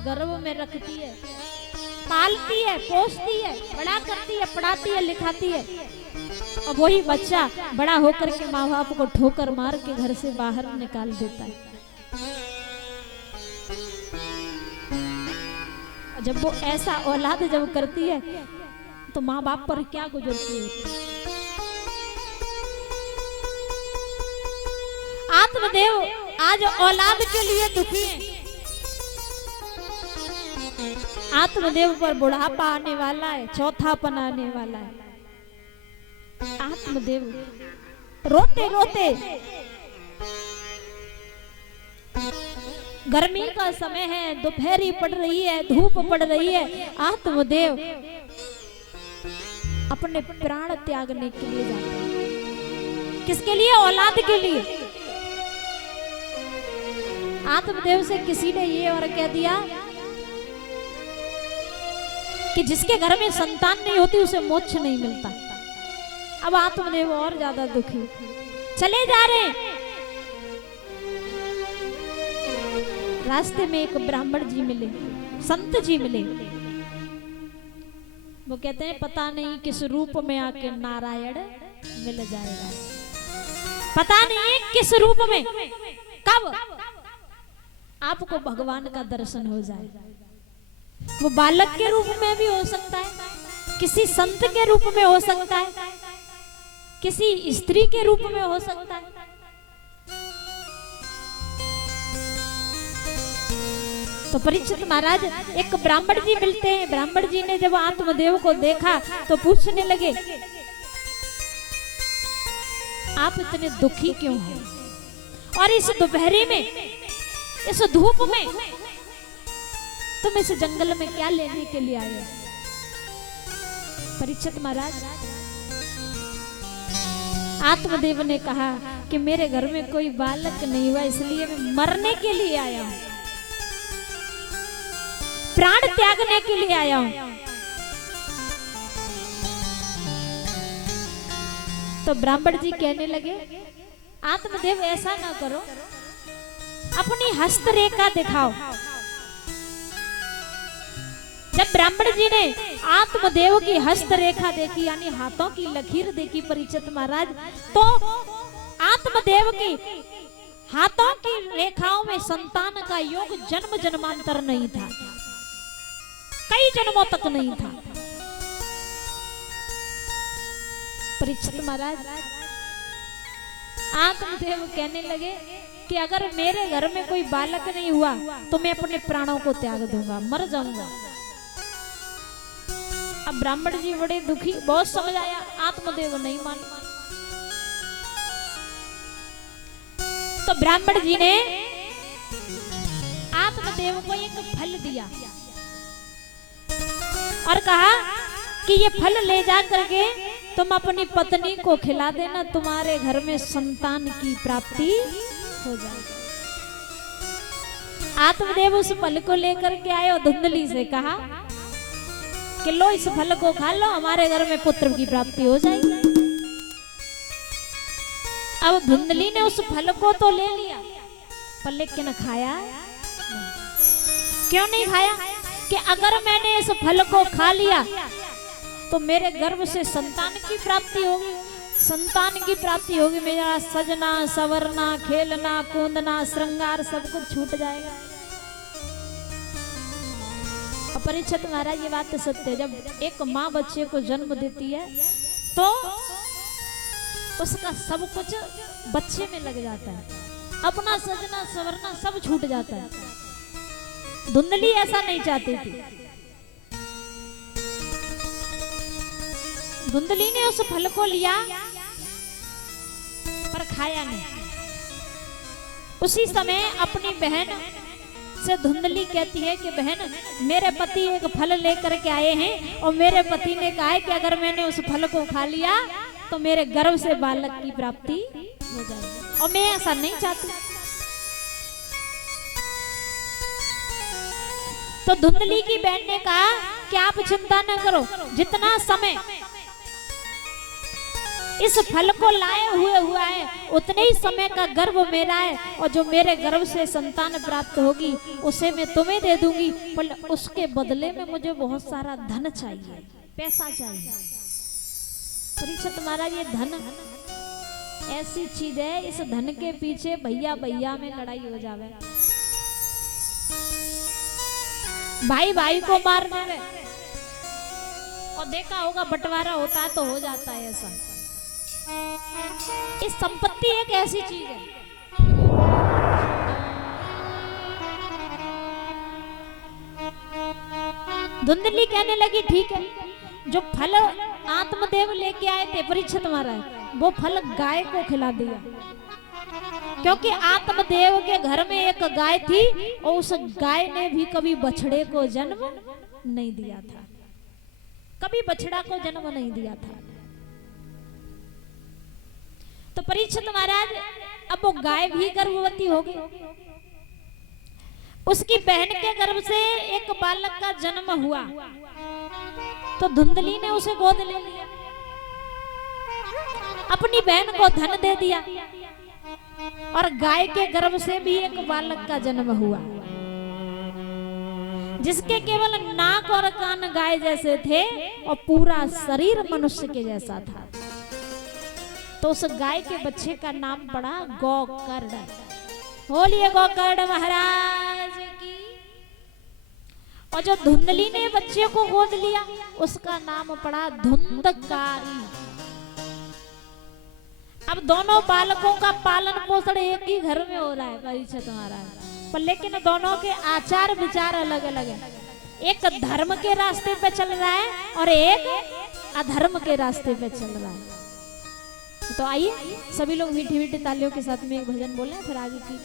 गर्भ में रखती है, पालती है, पोसती है, बड़ा करती है, पढ़ाती है, लिखाती है, और वही बच्चा बड़ा होकर के माँ बाप को ठोकर मार के घर से बाहर निकाल देता है। जब वो ऐसा औलाद जब करती है तो माँ बाप पर क्या गुजरती है। आत्मदेव आज औलाद के लिए दुखी है। आत्मदेव पर बुढ़ापा आने वाला है, चौथापन आने वाला है। आत्मदेव रोते रोते, गर्मी का समय है, दोपहरी पड़ रही है, धूप पड़ रही है, आत्मदेव अपने प्राण त्यागने के लिए जाते हैं। किसके लिए? औलाद के लिए। आत्मदेव से किसी ने ये और कह दिया कि जिसके घर में संतान नहीं होती उसे मोक्ष नहीं मिलता। अब आत्मदेव और ज्यादा दुखी, चले जा रहे। रास्ते में एक ब्राह्मण जी मिले, संत जी मिले। वो कहते हैं पता नहीं किस रूप में आके नारायण मिल जाएगा, पता नहीं किस रूप में, कब आपको भगवान का दर्शन हो जाए। वो बालक के रूप में भी हो सकता है, किसी संत के रूप में हो सकता है, किसी स्त्री के रूप में हो सकता है। तो परीक्षित महाराज एक ब्राह्मण जी मिलते हैं। ब्राह्मण जी ने जब आत्मदेव को देखा तो पूछने लगे, आप इतने दुखी क्यों हो, और इस दोपहरी में, इस धूप में तुम इस जंगल में क्या लेने के लिए आए हो? परीक्षित महाराज, आत्मदेव ने कहा कि मेरे घर में कोई बालक नहीं हुआ, इसलिए मैं मरने के लिए आया हूं, प्राण त्यागने के लिए आया हूं। तो ब्राह्मण जी कहने लगे, आत्मदेव ऐसा ना करो, अपनी हस्तरेखा दिखाओ। जब ब्राह्मण जी ने आत्मदेव की हस्तरेखा देखी, यानी हाथों की लकीर देखी परीक्षित महाराज, तो आत्मदेव की हाथों की रेखाओं में संतान का योग जन्म जन्मांतर नहीं था, कई जन्मों तक नहीं था। परीक्षित महाराज, आत्मदेव कहने लगे कि अगर मेरे घर में कोई बालक नहीं हुआ तो मैं अपने प्राणों को त्याग दूंगा, मर जाऊंगा। अब ब्राह्मण जी बड़े दुखी, बहुत समझाया, आत्मदेव नहीं माने। तो ब्राह्मण जी ने आत्मदेव को एक फल दिया और कहा कि ये फल ले जा करके तुम अपनी पत्नी को खिला देना, तुम्हारे घर में संतान की प्राप्ति हो जाएगी। आत्मदेव उस फल को लेकर के आए और धुंधली से कहा कि लो इस फल को खा लो, हमारे घर में पुत्र की प्राप्ति हो जाएगी। अब धुंधली ने उस फल को तो ले लिया, पर लेकिन खाया नहीं। क्यों नहीं खाया? कि अगर मैंने इस फल को खा लिया तो मेरे गर्भ से संतान की प्राप्ति होगी, संतान की प्राप्ति होगी, मेरा सजना सवरना, खेलना कूदना, श्रृंगार सब कुछ छूट जाएगा। परीक्षित महाराज, ये बात तो सत्य है। जब एक माँ बच्चे को जन्म देती है तो उसका सब कुछ बच्चे में लग जाता है, अपना सजना सवरना सब छूट जाता है। धुंधली ऐसा नहीं चाहती थी। धुंधली ने उस फल को लिया पर खाया नहीं। उसी समय अपनी बहन से धुंधली कहती है कि बहन, मेरे पति एक फल लेकर के आए हैं और मेरे पति ने कहा है कि अगर मैंने उस फल को खा लिया तो मेरे गर्भ से बालक की प्राप्ति हो जाएगी, और मैं ऐसा नहीं चाहती। तो धुंधली की बहन ने कहा कि आप चिंता न करो, जितना समय इस फल को लाए हुए हुआ है, उतने ही समय का गर्भ मेरा है, और जो मेरे गर्भ से संतान प्राप्त होगी उसे मैं तुम्हें दे दूंगी, पर उसके बदले में मुझे बहुत सारा धन चाहिए, पैसा चाहिए। परीक्षित महाराज, ये धन ऐसी चीज है, इस धन के पीछे भैया भैया में लड़ाई हो जावे, भाई भाई को मार देवे, और देखा होगा बंटवारा होता है तो हो जाता है ऐसा। इस संपत्ति एक ऐसी चीज है, धुंधली कहने लगी ठीक है, जो फल आत्मदेव लेके आए थे परीक्षित महाराज, वो फल गाय को खिला दिया, क्योंकि आत्मदेव के घर में एक गाय थी और उस गाय ने भी कभी बछड़े को जन्म नहीं दिया था, कभी बछड़ा को जन्म नहीं दिया था। तो परीक्षित महाराज, अब वो गाय भी गर्भवती हो गई, उसकी बहन के गर्भ से एक बालक का जन्म हुआ, तो धुंधली ने उसे गोद ले लिया, अपनी बहन को धन दे दिया, और गाय के गर्भ से भी एक बालक का जन्म हुआ, जिसके केवल नाक और कान गाय जैसे थे और पूरा शरीर मनुष्य के जैसा था। तो उस गाय के बच्चे का नाम पड़ा गोकर्ण। बोलिए गोकर्ण महाराज की। और जो धुंधली ने बच्चे को गोद लिया उसका नाम पड़ा धुंधकारी। अब दोनों बालकों का पालन पोषण एक ही घर में हो रहा है परीक्षित महाराज, पर लेकिन दोनों के आचार विचार अलग अलग है। एक धर्म के रास्ते पे चल रहा है और एक अधर्म के रास्ते पे चल रहा है। तो आइए सभी लोग मीठी मीठी तालियों के साथ में एक भजन बोलें, फिर आगे की